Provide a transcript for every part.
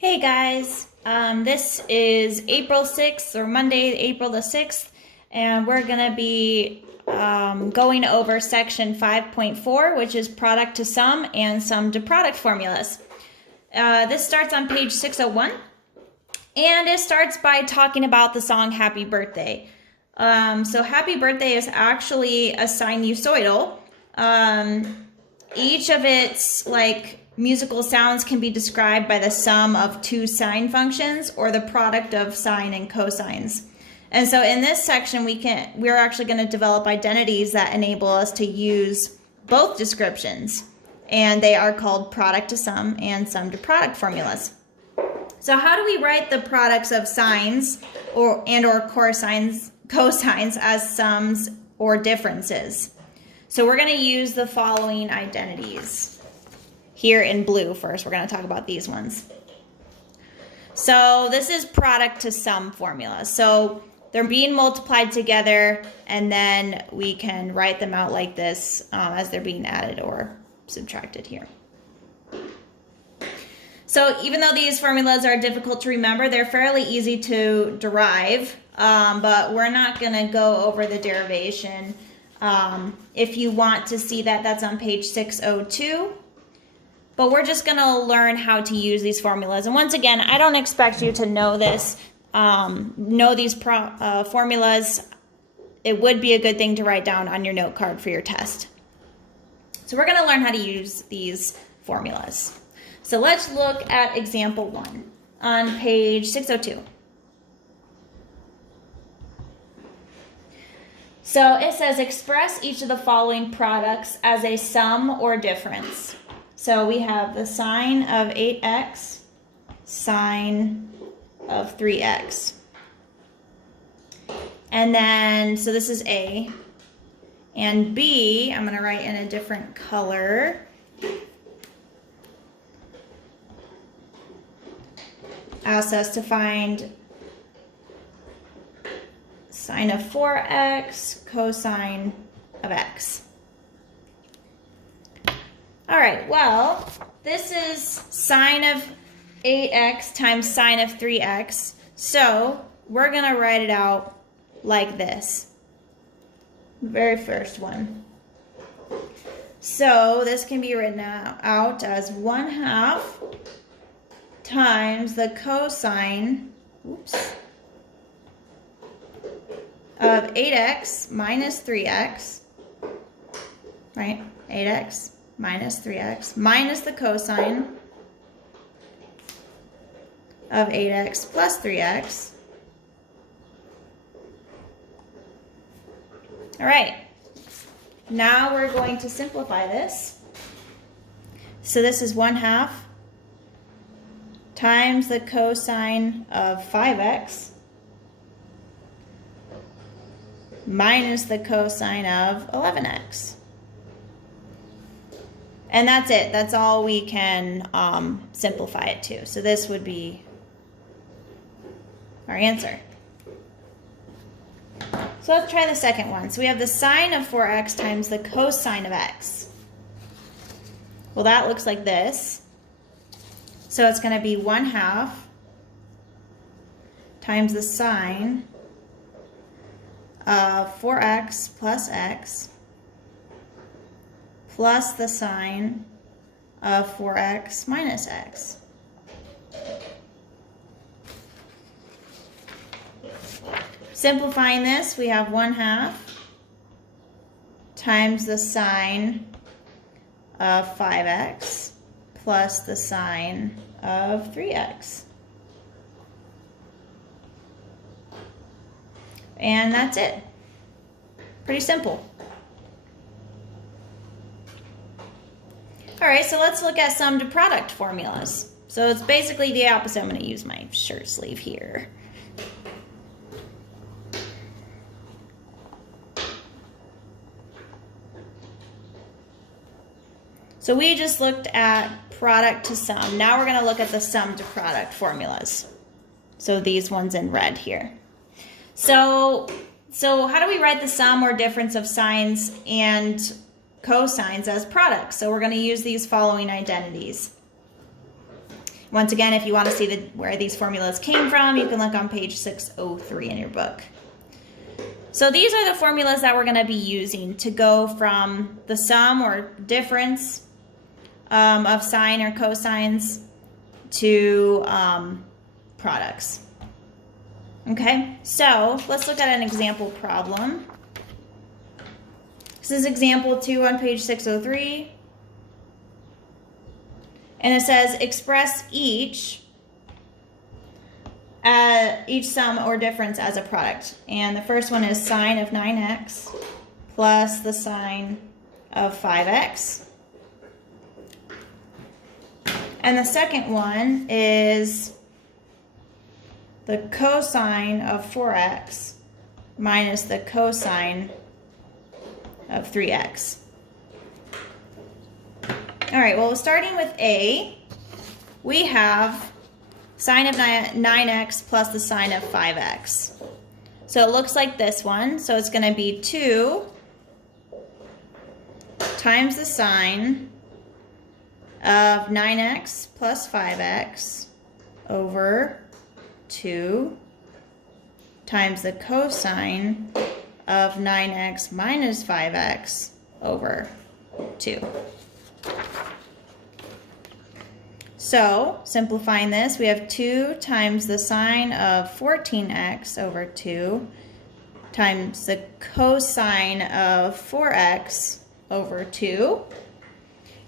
Hey guys, this is April 6th or Monday, April the 6th, and we're going to be going over section 5.4, which is product to sum and sum to product formulas. This starts on page 601, and it starts by talking about the song Happy Birthday. So Happy Birthday is actually a sinusoidal. Each of its musical sounds can be described by the sum of two sine functions or the product of sine and cosines. And so in this section, we're actually going to develop identities that enable us to use both descriptions. And they are called product to sum and sum to product formulas. So how do we write the products of sines or cosines as sums or differences? So we're going to use the following identities. Here in blue first, we're going to talk about these ones. So this is product to sum formula. So they're being multiplied together, and then we can write them out like this as they're being added or subtracted here. So even though these formulas are difficult to remember, they're fairly easy to derive, but we're not going to go over the derivation. If you want to see that, that's on page 602. But we're just going to learn how to use these formulas. And once again, I don't expect you to know this, know these formulas. It would be a good thing to write down on your note card for your test. So we're going to learn how to use these formulas. So let's look at example 1 on page 602. So it says express each of the following products as a sum or difference. So we have the sine of 8x, sine of 3x. And then, so this is A. And B, I'm going to write in a different color. Asks us to find sine of 4x, cosine of x. All right, well, this is sine of 8x times sine of 3x. So we're going to write it out like this. The very first one. So this can be written out as 1/2 times the cosine of 8x minus 3x, right? 8x minus 3x minus the cosine of 8x plus 3x. All right, now we're going to simplify this. So this is 1/2 times the cosine of 5x minus the cosine of 11x. And that's it. That's all we can simplify it to. So this would be our answer. So let's try the second one. So we have the sine of 4x times the cosine of x. Well, that looks like this. So it's going to be 1/2 times the sine of 4x plus x plus the sine of 4x minus x. Simplifying this, we have 1/2 times the sine of 5x plus the sine of 3x. And that's it. Pretty simple. All right, so let's look at sum to product formulas. So it's basically the opposite. I'm going to use my shirt sleeve here. So we just looked at product to sum. Now we're going to look at the sum to product formulas. So these ones in red here. So how do we write the sum or difference of sines and cosines as products? So we're going to use these following identities. Once again, if you want to see where these formulas came from, you can look on page 603 in your book. So these are the formulas that we're going to be using to go from the sum or difference of sine or cosines to products. Okay, so let's look at an example problem. This is example 2 on page 603. And it says express each sum or difference as a product. And the first one is sine of 9x plus the sine of 5x. And the second one is the cosine of 4x minus the cosine of 3x. All right, well, starting with A, we have sine of 9x plus the sine of 5x. So it looks like this one. So it's going to be 2 times the sine of 9x plus 5x over 2 times the cosine of 9x minus 5x over 2. So, simplifying this, we have 2 times the sine of 14x over 2 times the cosine of 4x over 2.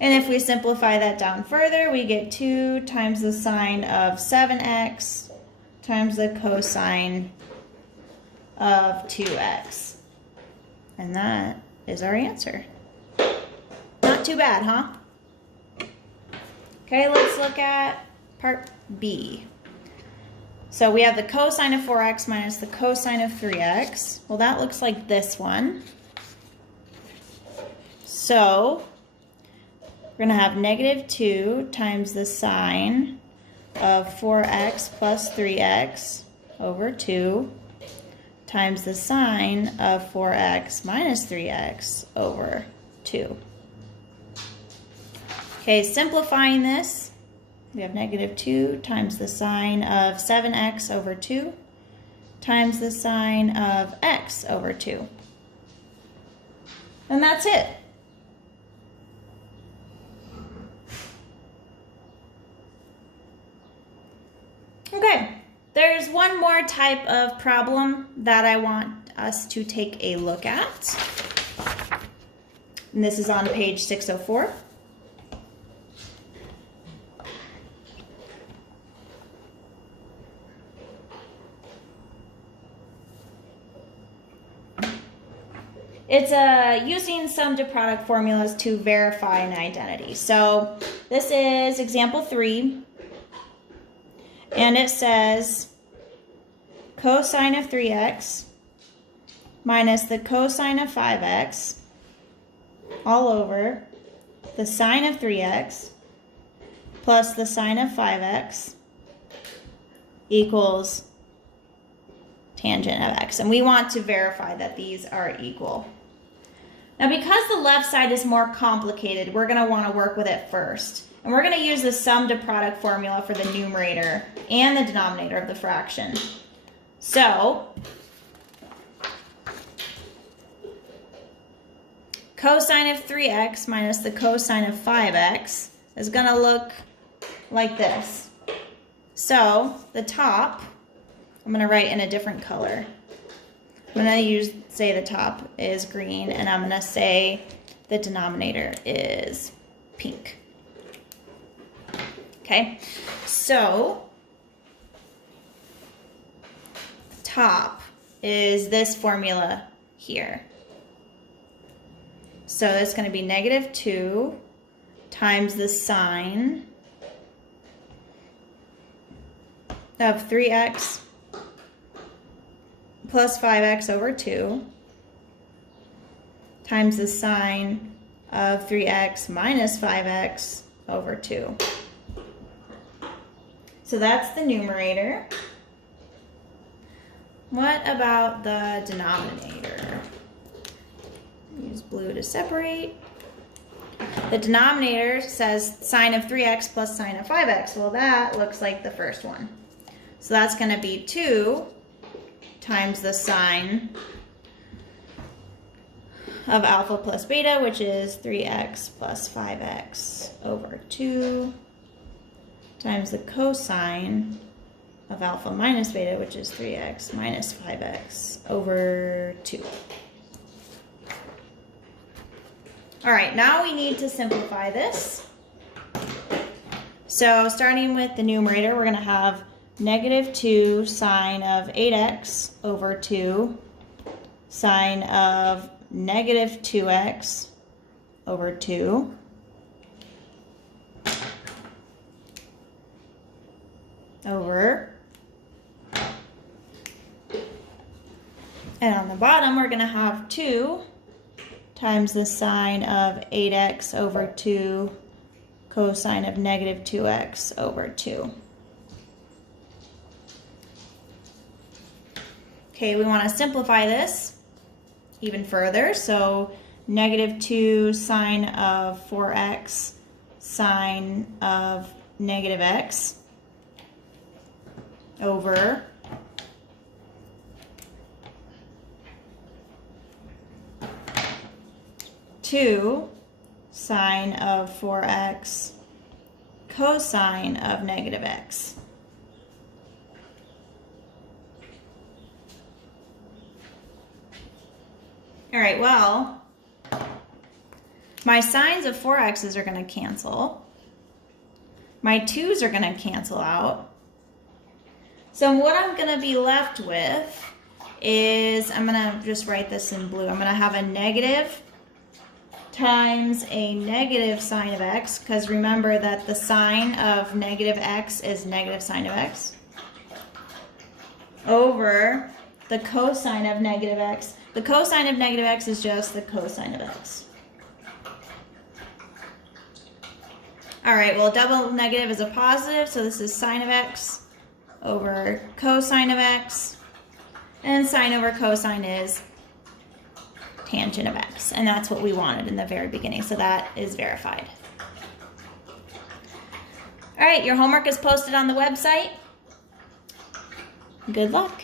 And if we simplify that down further, we get 2 times the sine of 7x times the cosine of 2x. And that is our answer. Not too bad, huh? Okay, let's look at part B. So we have the cosine of 4x minus the cosine of 3x. Well, that looks like this one. So we're going to have negative 2 times the sine of 4x plus 3x over 2 times the sine of 4x minus 3x over 2. Okay, simplifying this, we have negative 2 times the sine of 7x over 2 times the sine of x over 2. And that's it. Okay, there's one more type of problem that I want us to take a look at. And this is on page 604. It's using sum to product formulas to verify an identity. So this is example 3, and it says cosine of 3x minus the cosine of 5x all over the sine of 3x plus the sine of 5x equals tangent of x. And we want to verify that these are equal. Now, because the left side is more complicated, we're going to want to work with it first. And we're going to use the sum to product formula for the numerator and the denominator of the fraction. So, cosine of 3x minus the cosine of 5x is going to look like this. So, the top, I'm going to write in a different color. I'm going to say the top is green, and I'm going to say the denominator is pink. Okay, so top is this formula here. So it's going to be negative 2 times the sine of 3x plus 5x over 2 times the sine of 3x minus 5x over 2. So that's the numerator. What about the denominator? Use blue to separate. The denominator says sine of 3x plus sine of 5x. Well, that looks like the first one. So that's going to be 2 times the sine of alpha plus beta, which is 3x plus 5x over 2, times the cosine of alpha minus beta, which is 3x minus 5x over 2. All right, now we need to simplify this. So starting with the numerator, we're going to have negative 2 sine of 8x over 2 sine of negative 2x over 2 over, and on the bottom we're going to have 2 times the sine of 8x over 2 cosine of negative 2x over 2. Okay, we want to simplify this even further. So negative 2 sine of 4x sine of negative x over two sine of 4x cosine of negative x. All right, well, my sines of 4x's are going to cancel. My 2's are going to cancel out. So what I'm going to be left with is, I'm going to just write this in blue. I'm going to have a negative times a negative sine of x, because remember that the sine of negative x is negative sine of x, over the cosine of negative x. The cosine of negative x is just the cosine of x. All right, well, double negative is a positive, so this is sine of x over cosine of x, and sine over cosine is tangent of x, and that's what we wanted in the very beginning, so that is verified. All right, your homework is posted on the website. Good luck.